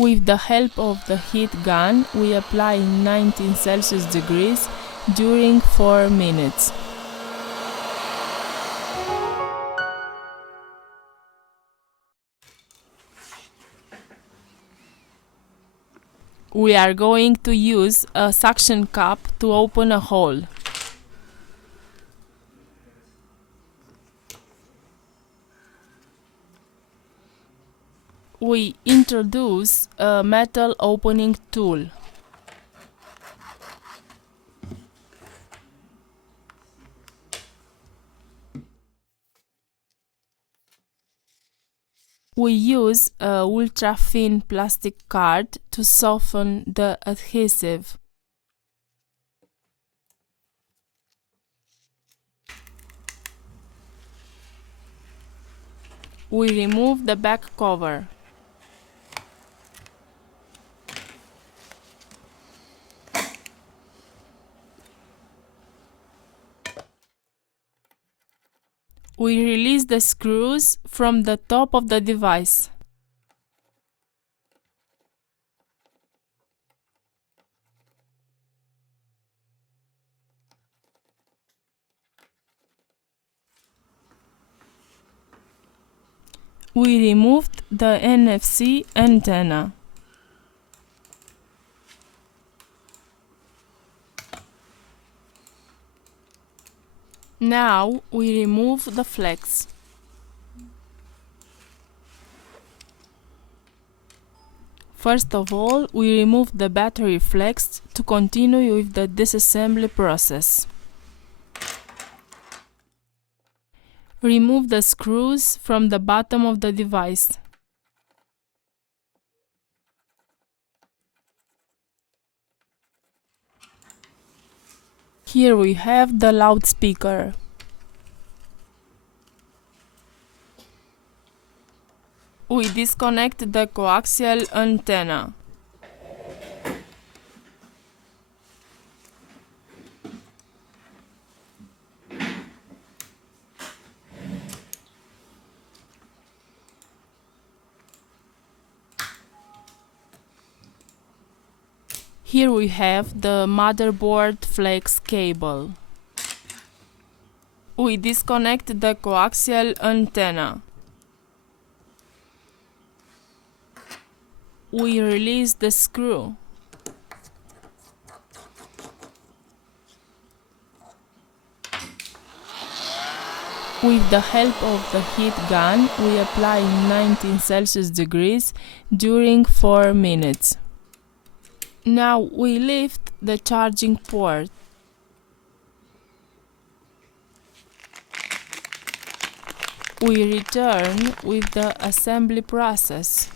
With the help of the heat gun, we apply 19 Celsius degrees during 4 minutes. We are going to use a suction cup to open a hole. We introduce a metal opening tool. We use a ultra-thin plastic card to soften the adhesive. We remove the back cover. We release the screws from the top of the device. We removed the NFC antenna. Now we remove the flex. First of all, we remove the battery flex to continue with the disassembly process. Remove the screws from the bottom of the device. Here we have the loudspeaker. We disconnect the coaxial antenna. Here we have the motherboard flex cable. We disconnect the coaxial antenna. We release the screw. With the help of the heat gun, we apply 19 Celsius degrees during 4 minutes. Now we lift the charging port. We return with the assembly process.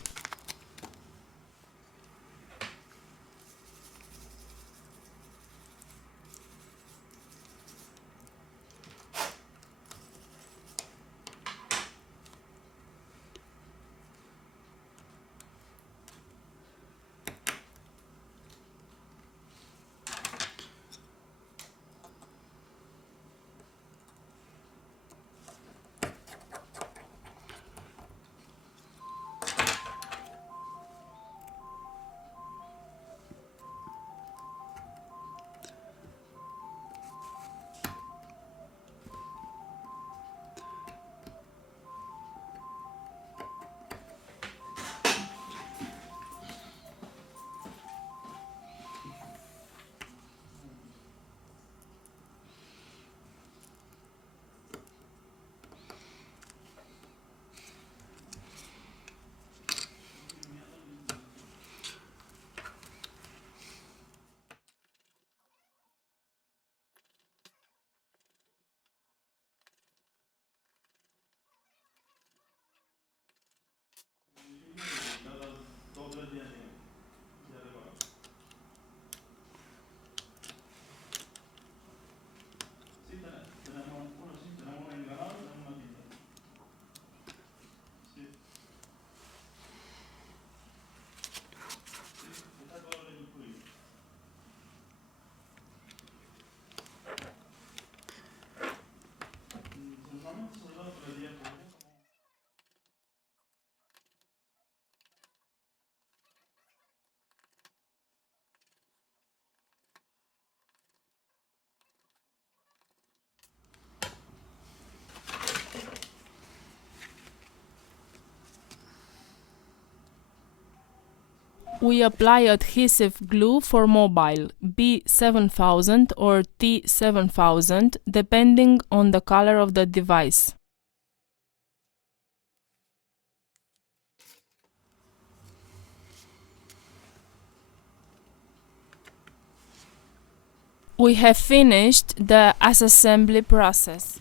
We apply adhesive glue for mobile B7000 or T7000 depending on the color of the device. We have finished the assembly process.